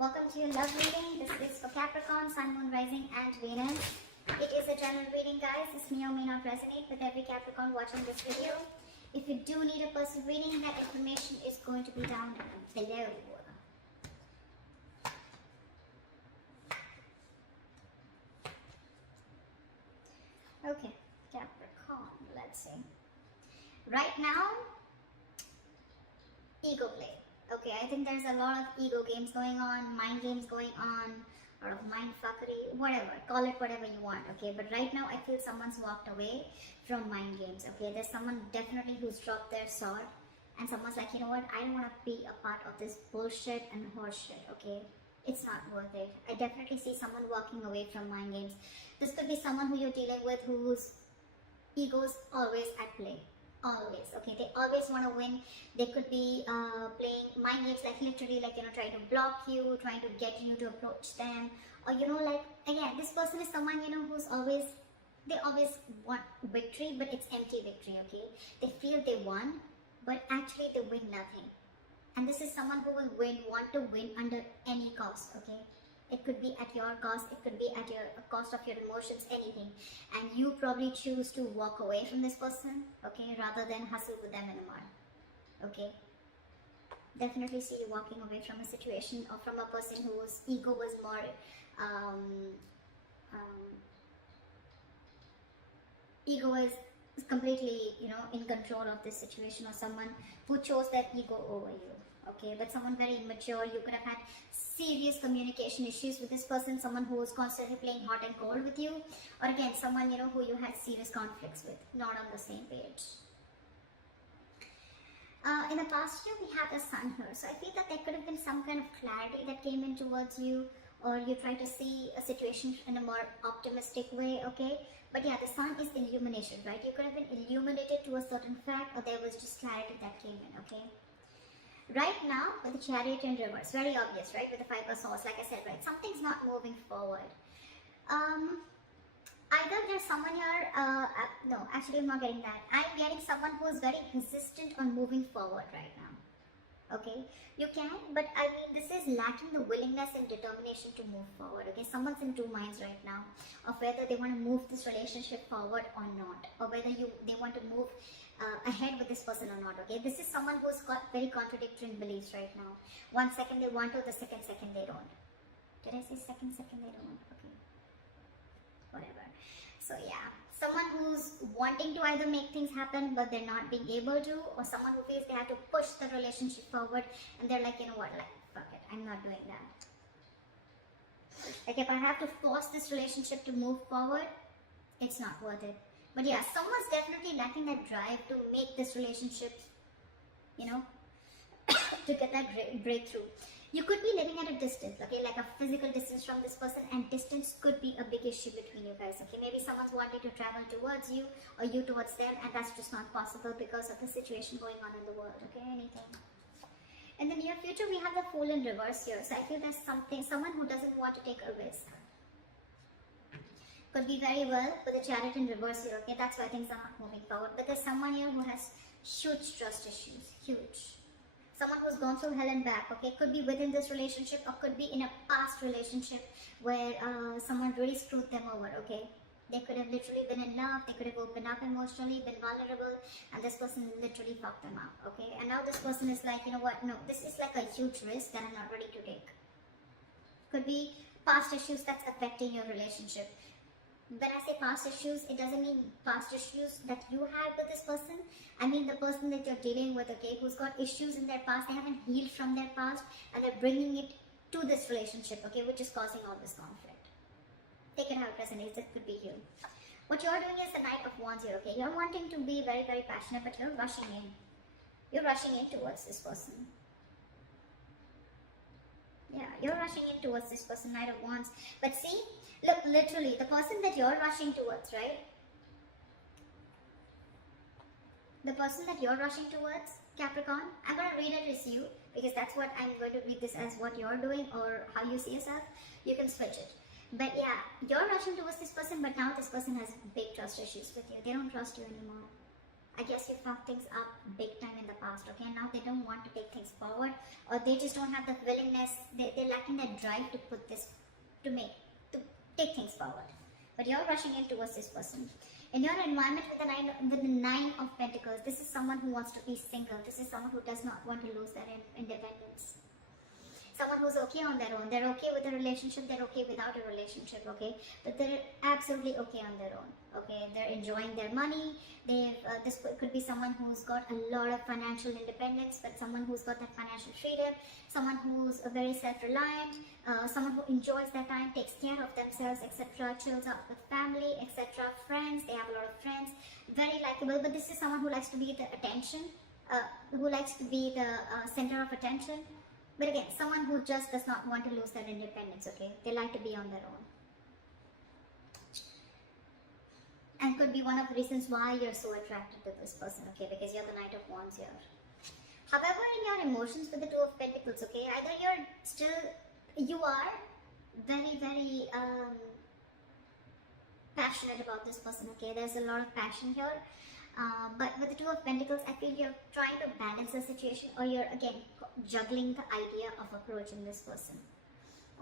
Welcome to your love reading. This is for Capricorn, Sun, Moon, Rising and Venus. It is a general reading, guys. This may or may not resonate with every Capricorn watching this video. If you do need a personal reading, that information is going to be down below. Okay, Capricorn, let's see. Right now, ego play. Okay, I think there's a lot of ego games going on, mind games going on, or mind fuckery, whatever. Call it whatever you want, okay? But right now, I feel someone's walked away from mind games, okay? There's someone definitely who's dropped their sword, and someone's like, you know what? I don't want to be a part of this bullshit and horseshit, okay? It's not worth it. I definitely see someone walking away from mind games. This could be someone who you're dealing with whose ego's always at play. Always, okay? They always want to win. They could be playing mind games, like literally, like, you know, trying to block you, trying to get you to approach them, or, you know, like, again, this person is someone, you know, who's always, they always want victory, but it's empty victory, okay? They feel they won, but actually they win nothing. And this is someone who will want to win under any cost, okay? It could be at your cost, it could be at your cost of your emotions, anything. And you probably choose to walk away from this person, okay, rather than hustle with them anymore, okay? Definitely see you walking away from a situation or from a person whose ego was more, ego is completely, you know, in control of this situation, or someone who chose that ego over you, okay? But someone very immature. You could have had serious communication issues with this person, someone who was constantly playing hot and cold with you, or again, someone, you know, who you had serious conflicts with, not on the same page. In the past year, we have the Sun here, so I feel that there could have been some kind of clarity that came in towards you, or you try to see a situation in a more optimistic way, okay? But yeah, the Sun is illumination, right? You could have been illuminated to a certain fact, or there was just clarity that came in, okay? Right now, with the Chariot in reverse, very obvious, right? With the Five of Swords, like I said, right? Something's not moving forward. Either there's someone here, no, actually I'm not getting that. I'm getting someone who is very resistant on moving forward right now. Okay, you can, but I mean, this is lacking the willingness and determination to move forward. Okay, someone's in two minds right now of whether they want to move this relationship forward or not, or whether they want to move ahead with this person or not. Okay, this is someone who's got very contradictory beliefs right now. 1 second they want to, the second they don't. Did I say second they don't? Okay, whatever. So yeah, someone who's wanting to either make things happen but they're not being able to, or someone who feels they have to push the relationship forward and they're like, you know what, like, fuck it, I'm not doing that. Like, if I have to force this relationship to move forward, it's not worth it. But yeah, someone's definitely lacking that drive to make this relationship, you know, to get that breakthrough. You could be living at a distance, okay, like a physical distance from this person, and distance could be a big issue between you guys, okay? Maybe someone's wanting to travel towards you, or you towards them, and that's just not possible because of the situation going on in the world, okay? Anything. In the near future, we have the Fool in reverse here, so I feel there's someone who doesn't want to take a risk. Could be very well with the Chariot in reverse here, okay? That's why things are not moving forward. But there's someone here who has huge trust issues, huge. Someone who's gone through hell and back, okay? Could be within this relationship, or could be in a past relationship where someone really screwed them over, okay? They could have literally been in love, they could have opened up emotionally, been vulnerable, and this person literally fucked them up, okay? And now this person is like, you know what, no, this is like a huge risk that I'm not ready to take. Could be past issues that's affecting your relationship. When I say past issues, it doesn't mean past issues that you had with this person. I mean the person that you're dealing with, okay, who's got issues in their past, they haven't healed from their past, and they're bringing it to this relationship, okay, which is causing all this conflict. Take it how it resonates, it could be you. What you're doing is the Knight of Wands here, okay? You're wanting to be very, very passionate, but you're rushing in. You're rushing in towards this person. Yeah, you're rushing in towards this person, Knight of Wands. But see, look, literally, the person that you're rushing towards, right? The person that you're rushing towards, Capricorn, I'm going to read it as you, because that's what I'm going to read this as what you're doing or how you see yourself. You can switch it. But yeah, you're rushing towards this person, but now this person has big trust issues with you. They don't trust you anymore. I guess you fucked things up big time in the past, okay? And now they don't want to take things forward, or they just don't have the willingness, they're lacking that drive to put this, to take things forward. But you're rushing in towards this person. In your environment with the Nine of Pentacles, this is someone who wants to be single. This is someone who does not want to lose their independence. Someone who's okay on their own. They're okay with a relationship, they're okay without a relationship, okay? But they're absolutely okay on their own, okay? They're enjoying their money. This could be someone who's got a lot of financial independence, but someone who's got that financial freedom, someone who's very self-reliant, someone who enjoys their time, takes care of themselves, etc., chills out with family, etc., friends, they have a lot of friends, very likable. But this is someone who likes to be the attention, who likes to be the center of attention. But again, someone who just does not want to lose their independence, okay? They like to be on their own. And could be one of the reasons why you're so attracted to this person, okay? Because you're the Knight of Wands here. However, in your emotions with the Two of Pentacles, okay? Either you are very, very passionate about this person, okay? There's a lot of passion here. But with the Two of Pentacles, I feel you're trying to balance the situation, or you're again juggling the idea of approaching this person.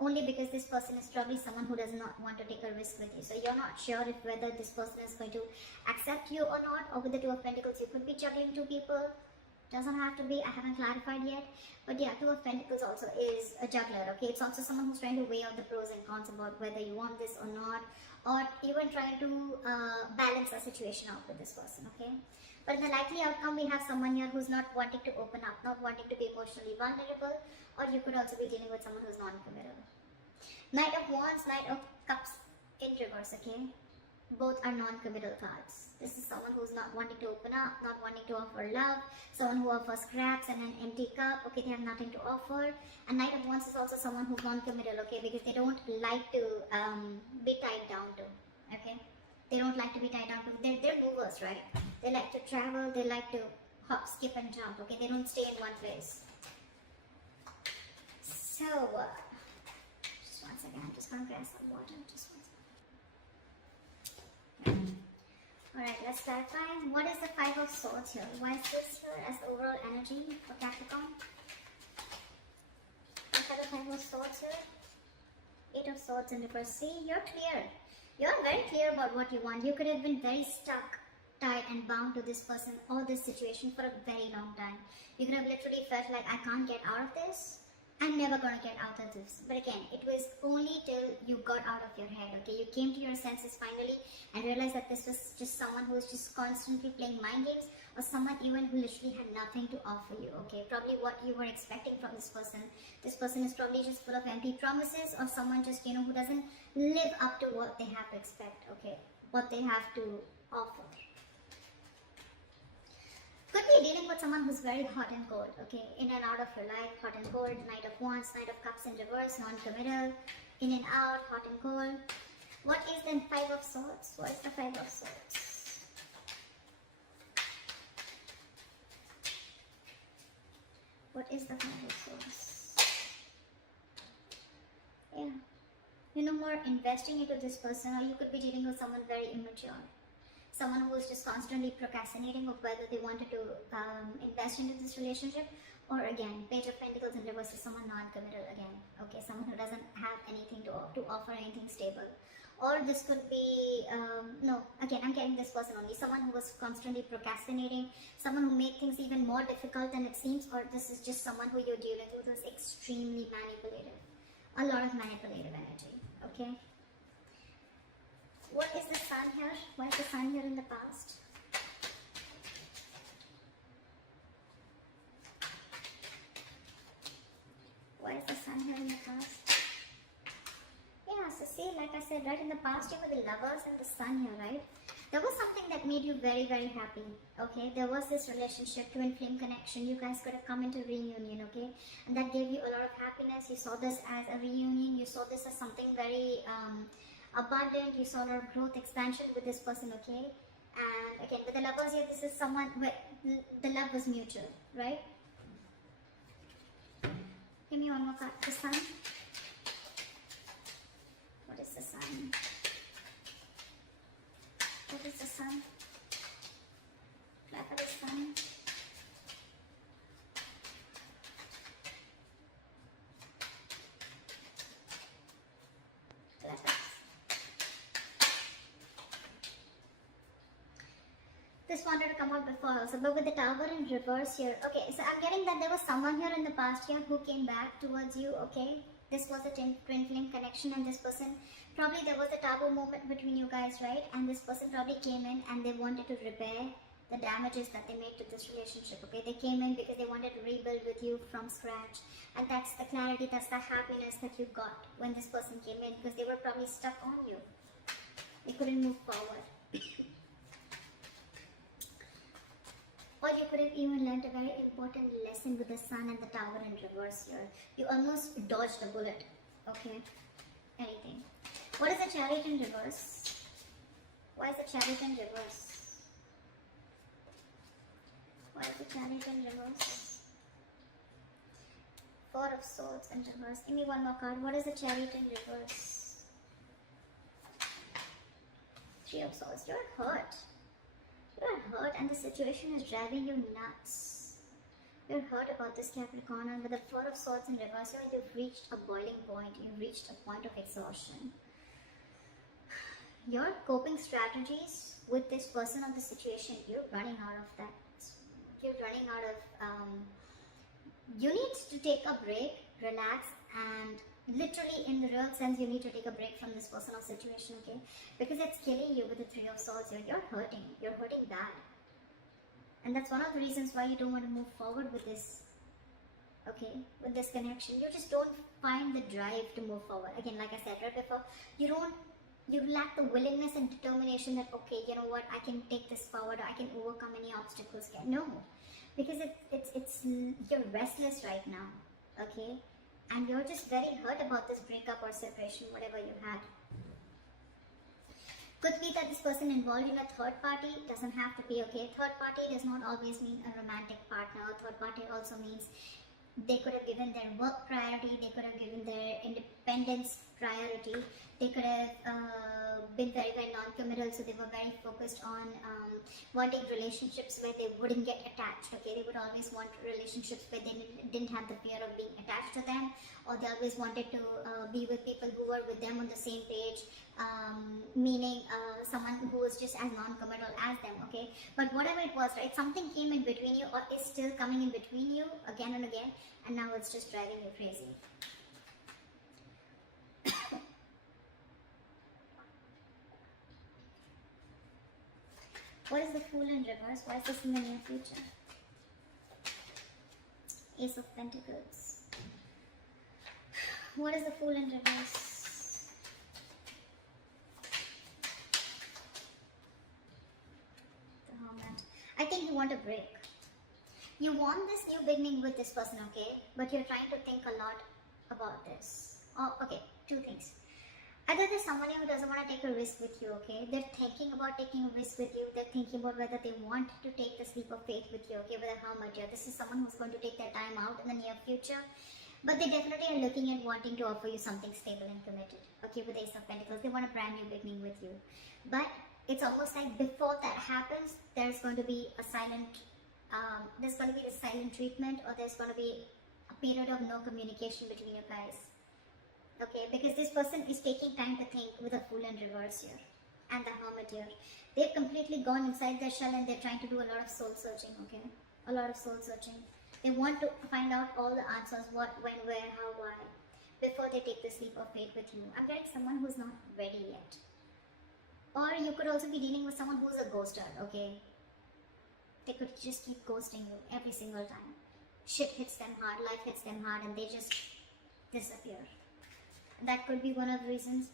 Only because this person is probably someone who does not want to take a risk with you. So you're not sure if whether this person is going to accept you or not. Or with the Two of Pentacles, you could be juggling two people. Doesn't have to be, I haven't clarified yet. But yeah, Two of Pentacles also is a juggler, okay? It's also someone who's trying to weigh out the pros and cons about whether you want this or not, or even trying to balance the situation out with this person, okay? But in the likely outcome, we have someone here who's not wanting to open up, not wanting to be emotionally vulnerable, or you could also be dealing with someone who's non-committal. Knight of Wands, Knight of Cups in reverse, okay? Both are non-committal cards. This is someone who's not wanting to open up, not wanting to offer love, someone who offers scraps and an empty cup, okay, they have nothing to offer. And Knight of Wands is also someone who's non-committal, okay, because they don't like to be tied down to, okay? They don't like to be tied down to, they're movers, right? They like to travel, they like to hop, skip and jump, okay? They don't stay in one place. So, just one second, I'm just going to grab some water, just one second. Alright, let's clarify. What is the Five of Swords here? Why is this here as the overall energy for Capricorn? What are the Five of Swords here? Eight of Swords in reverse. See, you're clear. You're very clear about what you want. You could have been very stuck, tied and bound to this person or this situation for a very long time. You could have literally felt like, I can't get out of this. I'm never gonna get out of this. But again, it was only till you got out of your head, okay? You came to your senses finally and realized that this was just someone who was just constantly playing mind games, or someone even who literally had nothing to offer you, okay? Probably what you were expecting from this person. This person is probably just full of empty promises, or someone just, you know, who doesn't live up to what they have to expect, okay? What they have to offer. Could be dealing with someone who's very hot and cold, okay? In and out of your life, hot and cold, Knight of Wands, Knight of Cups in reverse, non-committal, in and out, hot and cold. What is then Five of Swords? What is the Five of Swords? What is the Five of Swords? Yeah. You know, more investing into this person, or you could be dealing with someone very immature. Someone who is just constantly procrastinating of whether they wanted to invest into this relationship, or again, Page of Pentacles in reverse is someone non-committal again, okay, someone who doesn't have anything to offer, anything stable. Or this could be, no, again, I'm getting this person only, someone who was constantly procrastinating, someone who made things even more difficult than it seems, or this is just someone who you're dealing with who's extremely manipulative, a lot of manipulative energy, okay. What is the Sun here? Why is the Sun here in the past? Why is the Sun here in the past? Yeah, so see, like I said, right in the past you were the Lovers and the Sun here, right? There was something that made you very, very happy, okay? There was this relationship, twin flame connection. You guys could have come into reunion, okay? And that gave you a lot of happiness. You saw this as a reunion. You saw this as something very abundant. You saw a lot of growth, expansion with this person, okay? And again, with the Lovers here, this is someone where the love was mutual, right? Give me one more card. The Sun. What is the Sun? What is the Sun? Clap it just wanted to come out before also, but with the Tower in reverse here. Okay, so I'm getting that there was someone here in the past here who came back towards you, okay? This was a twin flame connection, and this person, probably there was a taboo moment between you guys, right? And this person probably came in and they wanted to repair the damages that they made to this relationship, okay? They came in because they wanted to rebuild with you from scratch, and that's the clarity, that's the happiness that you got when this person came in, because they were probably stuck on you. They couldn't move forward. Or you could have even learned a very important lesson with the Sun and the Tower in reverse here. You almost dodged a bullet, okay? Anything. What is the Chariot in reverse? Why is the Chariot in reverse? Why is the Chariot in reverse? Four of Swords in reverse. Give me one more card. What is the Chariot in reverse? Three of Swords. You're hurt. You're hurt and the situation is driving you nuts. You're hurt about this, Capricorn, and with the Four of Swords in reverse, you've reached a boiling point. You've reached a point of exhaustion. Your coping strategies with this person or the situation, you're running out of that. You're running out of, you need to take a break, relax, and literally in the real sense, you need to take a break from this person or situation, okay? Because it's killing you with the Three of Swords here. You're hurting bad. And that's one of the reasons why you don't want to move forward with this, okay? With this connection. You just don't find the drive to move forward. Again, like I said right before, you lack the willingness and determination that, okay, you know what, I can take this forward, or I can overcome any obstacles. No, because you're restless right now, okay? And you're just very hurt about this breakup or separation, whatever you had. Could be that this person involved in a third party, doesn't have to be, okay? Third party does not always mean a romantic partner. Third party also means they could have given their work priority, they could have given their independence priority, they could have been very, very non-committal, so they were very focused on wanting relationships where they wouldn't get attached, okay? They would always want relationships where they didn't have the fear of being attached to them, or they always wanted to be with people who were with them on the same page, meaning someone who was just as non-committal as them, okay? But whatever it was, right, something came in between you, or is still coming in between you again and again, and now it's just driving you crazy. What is the Fool in reverse? Why is this in the near future? Ace of Pentacles. What is the Fool in reverse? The Hermit. I think you want a break. You want this new beginning with this person, okay? But you're trying to think a lot about this. Oh, okay, two things. Either there's someone who doesn't want to take a risk with you, okay? They're thinking about taking a risk with you. They're thinking about whether they want to take the leap of faith with you, okay? With a Hermit here. This is someone who's going to take their time out in the near future. But they definitely are looking at wanting to offer you something stable and committed, okay? With Ace of Pentacles, they want a brand new beginning with you. But it's almost like before that happens, there's going to be a silent, there's going to be the silent treatment, or there's going to be a period of no communication between you guys. Okay, because this person is taking time to think with a Fool in reverse here and the Hermit here. They've completely gone inside their shell and they're trying to do a lot of soul searching, okay? A lot of soul searching. They want to find out all the answers, what, when, where, how, why, before they take this leap of faith with you. I'm getting someone who's not ready yet. Or you could also be dealing with someone who's a ghoster, okay? They could just keep ghosting you every single time. Shit hits them hard, life hits them hard, and they just disappear. That could be one of the reasons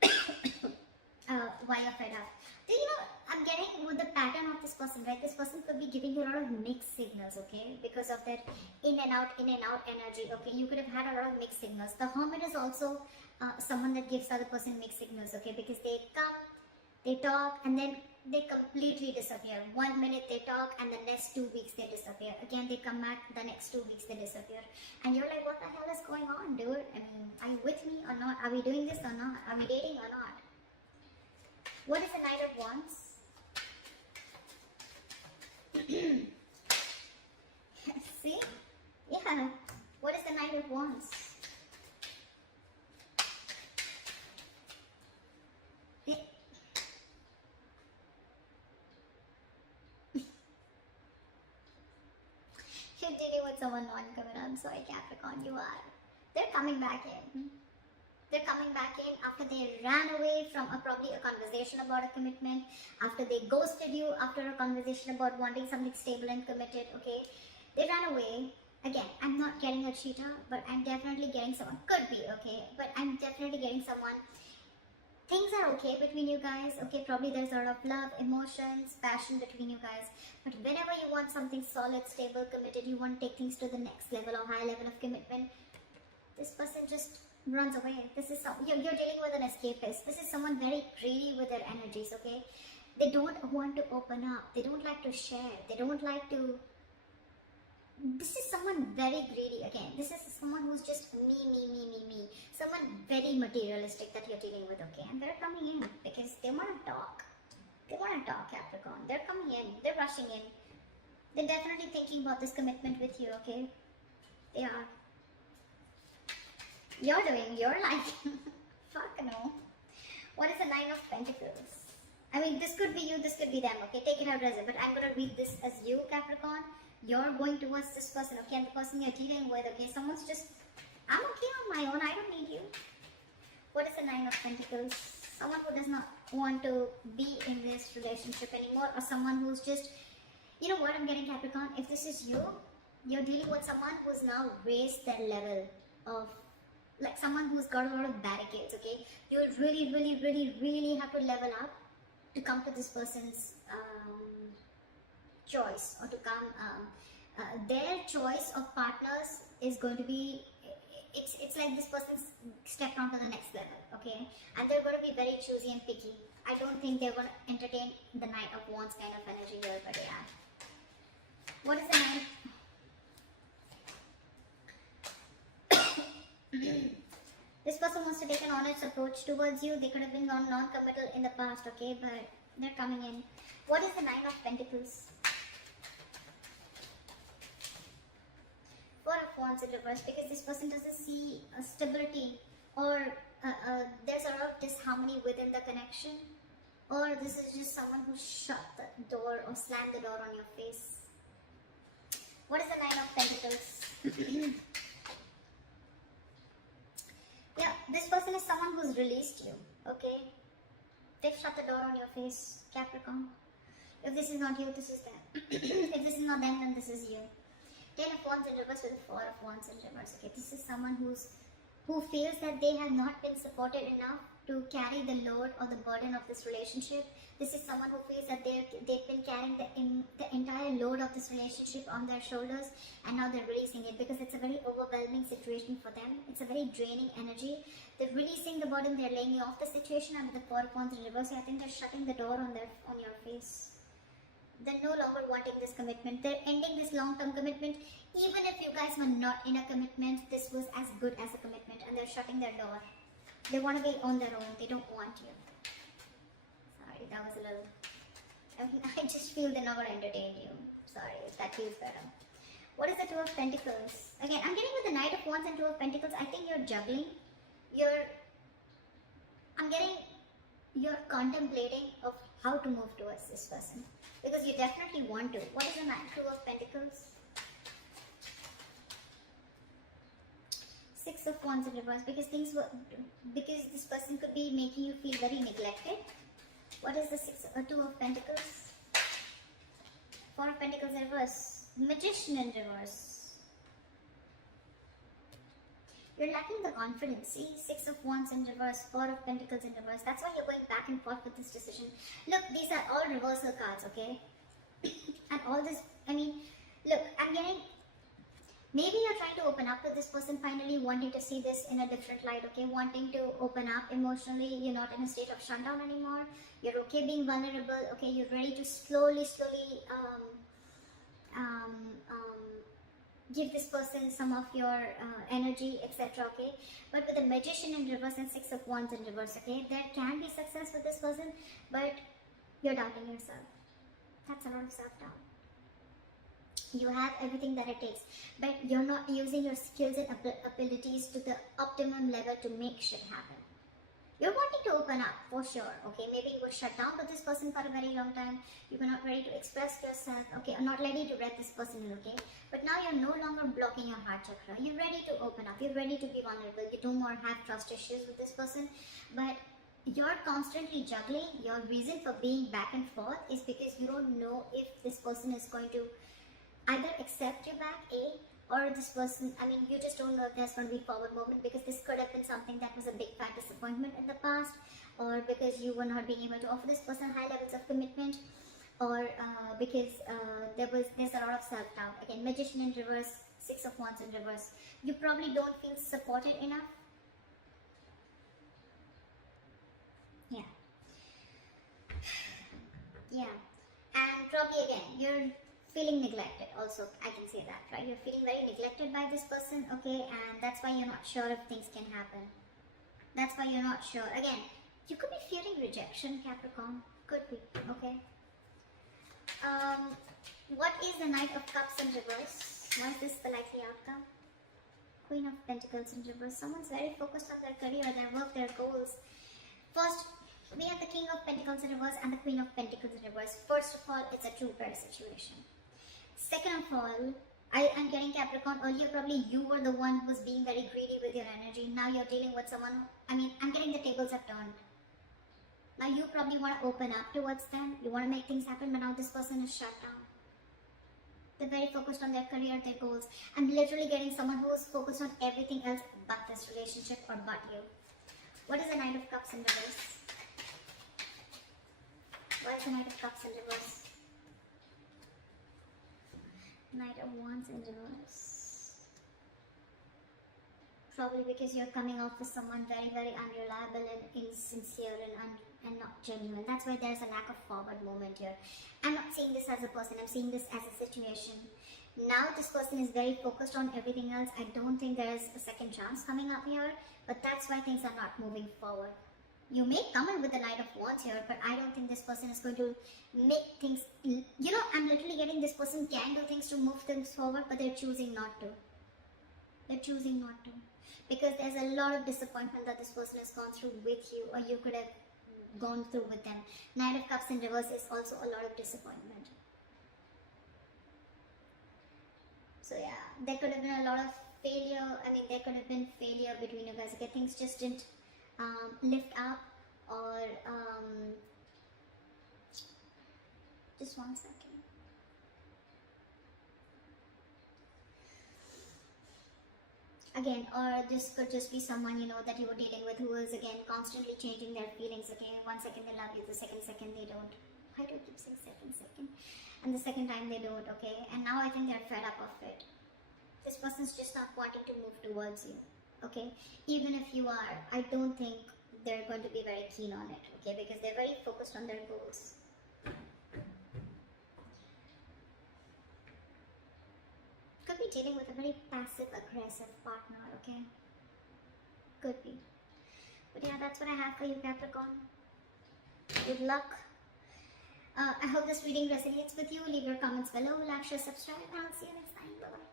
why you're fed up. You know, I'm getting with the pattern of this person, right? This person could be giving you a lot of mixed signals, okay? Because of their in and out energy, okay? You could have had a lot of mixed signals. The Hermit is also someone that gives the other person mixed signals, okay? Because they come, they talk, and then they completely disappear. 1 minute they talk, and the next 2 weeks they disappear. Again, they come back, the next 2 weeks they disappear. And you're like, what the hell is going on, dude? I mean, are you with me or not? Are we doing this or not? Are we dating or not? What is the Knight of Wands? See? Yeah. What is the Knight of Wands? with someone non-committal. I'm sorry, Capricorn, you are. They're coming back in. They're coming back in after they ran away from probably a conversation about a commitment, after they ghosted you, after a conversation about wanting something stable and committed, okay? They ran away. Again, I'm not getting a cheater, but I'm definitely getting someone. Could be, okay? But I'm definitely getting someone. Things are okay between you guys, okay? Probably there's a lot of love, emotions, passion between you guys. But whenever you want something solid, stable, committed, you want to take things to the next level or high level of commitment, this person just runs away. This is you're dealing with an escapist. This is someone very greedy with their energies, okay? They don't want to open up. They don't like to share. They don't like to... This is someone very greedy again. This is someone who's just me. Someone very materialistic that you're dealing with, okay? And they're coming in because they want to talk. They want to talk, Capricorn. They're coming in. They're rushing in. They're definitely thinking about this commitment with you, okay? They are. You're doing your life. Fuck no. What is the Nine of Pentacles? I mean, this could be you, this could be them, okay? Take it out as it. But I'm going to read this as you, Capricorn. You're going towards this person, okay? And the person you're dealing with, okay? Someone's just, I'm okay on my own. I don't need you. What is the Nine of Pentacles? Someone who does not want to be in this relationship anymore, or someone who's just, you know what I'm getting, Capricorn? If this is you, you're dealing with someone who's now raised their level of, like someone who's got a lot of barricades, okay? You really have to level up to come to this person's choice, or to come, their choice of partners is going to be, it's like this person's stepped on to the next level, okay? And they're going to be very choosy and picky. I don't think they're going to entertain the Knight of Wands kind of energy here, but yeah. What is the Knight? This person wants to take an honest approach towards you. They could have been non-committal in the past, okay? But they're coming in. What is the Nine of Pentacles? Four of Wands in reverse, because this person doesn't see stability, or there's a lot of disharmony within the connection, or this is just someone who shut the door or slammed the door on your face. What is the Nine of Pentacles? Yeah, this person is someone who's released you, okay? They've shut the door on your face, Capricorn. If this is not you, this is them. If this is not them, then this is you. 10 of Wands in reverse with a 4 of Wands in reverse, okay? This is someone who feels that they have not been supported enough to carry the load or the burden of this relationship. This is someone who feels that they've been carrying the entire load of this relationship on their shoulders, and now they're releasing it because it's a very overwhelming situation for them. It's a very draining energy. They're releasing the burden, they're laying off the situation, and with the 4 of Wands in reverse, I think they're shutting the door on your face. They're no longer wanting this commitment. They're ending this long-term commitment. Even if you guys were not in a commitment, this was as good as a commitment, and they're shutting their door. They want to be on their own. They don't want you. Sorry, that was a little... I just feel they never entertained you. Sorry, if that feels better. What is the Two of Pentacles? Again, I'm getting with the Knight of Wands and Two of Pentacles. I think you're juggling. You're contemplating of how to move towards this person, because you definitely want to. What is the Two of Pentacles? 6 of Wands in reverse, because this person could be making you feel very neglected. What is the Two of Pentacles? 4 of Pentacles in reverse. Magician in reverse. You're lacking the confidence. See, 6 of Wands in reverse, 4 of Pentacles in reverse. That's why you're going back and forth with this decision. Look, these are all reversal cards, okay? And all this, I mean, look, I'm getting... Maybe you're trying to open up to this person, finally wanting to see this in a different light, okay? Wanting to open up emotionally. You're not in a state of shutdown anymore. You're okay being vulnerable, okay? You're ready to slowly give this person some of your energy, etc., okay? But with the Magician in reverse and 6 of Wands in reverse, okay? There can be success with this person, but you're doubting yourself. That's a lot of self-doubt. You have everything that it takes, but you're not using your skills and abilities to the optimum level to make shit happen. You're wanting to open up for sure, okay? Maybe you were shut down by this person for a very long time. You were not ready to express yourself, okay? Or not ready to let this person in, okay? But now you're no longer blocking your heart chakra. You're ready to open up. You're ready to be vulnerable. You don't more have trust issues with this person. But you're constantly juggling. Your reason for being back and forth is because you don't know if this person is going to either accept you back, or this person, I mean, you just don't know if there's going to be forward movement, because this could have been something that was a big fat disappointment in the past, or because you were not being able to offer this person high levels of commitment, or because there's a lot of self-doubt. Again, Magician in reverse, Six of Wands in reverse. You probably don't feel supported enough. Yeah. Yeah. And probably again, you're feeling neglected also, I can say that, right? You're feeling very neglected by this person, okay? And that's why you're not sure if things can happen. That's why you're not sure. Again, you could be fearing rejection, Capricorn. Could be, okay? What is the Knight of Cups in reverse? Why is this the likely outcome? Queen of Pentacles in reverse. Someone's very focused on their career, their work, their goals. First, we have the King of Pentacles in reverse and the Queen of Pentacles in reverse. First of all, it's a true pair situation. Second of all, I'm getting Capricorn. Earlier, probably you were the one who was being very greedy with your energy. Now you're dealing with someone. I mean, I'm getting the tables have turned. Now you probably want to open up towards them. You want to make things happen, but now this person is shut down. They're very focused on their career, their goals. I'm literally getting someone who is focused on everything else but this relationship or but you. What is the Knight of Cups in reverse? Why is the Knight of Cups in reverse? Knight of Wands in reverse. Probably because you're coming off with someone very, very unreliable and insincere and not genuine. That's why there's a lack of forward movement here. I'm not seeing this as a person, I'm seeing this as a situation. Now this person is very focused on everything else. I don't think there is a second chance coming up here, but that's why things are not moving forward. You may come in with the Knight of Wands here, but I don't think this person is going to make things, you know, I'm literally getting this person can do things to move things forward, but they're choosing not to. They're choosing not to. Because there's a lot of disappointment that this person has gone through with you, or you could have gone through with them. Knight of Cups in reverse is also a lot of disappointment. So yeah, there could have been a lot of failure. I mean, there could have been failure between you guys. Okay, things just didn't lift up, or just 1 second. Again, or this could just be someone, you know, that you were dealing with who is again constantly changing their feelings. Okay, 1 second they love you, the second they don't. Why do I keep saying second? And the second time they don't, okay? And now I think they're fed up of it. This person's just not wanting to move towards you, okay? Even if you are, I don't think they're going to be very keen on it, okay? Because they're very focused on their goals. Could be dealing with a very passive-aggressive partner, okay? Could be. But yeah, that's what I have for you, Capricorn. Good luck. I hope this reading resonates with you. Leave your comments below, like, share, subscribe, and I'll see you next time. Bye-bye.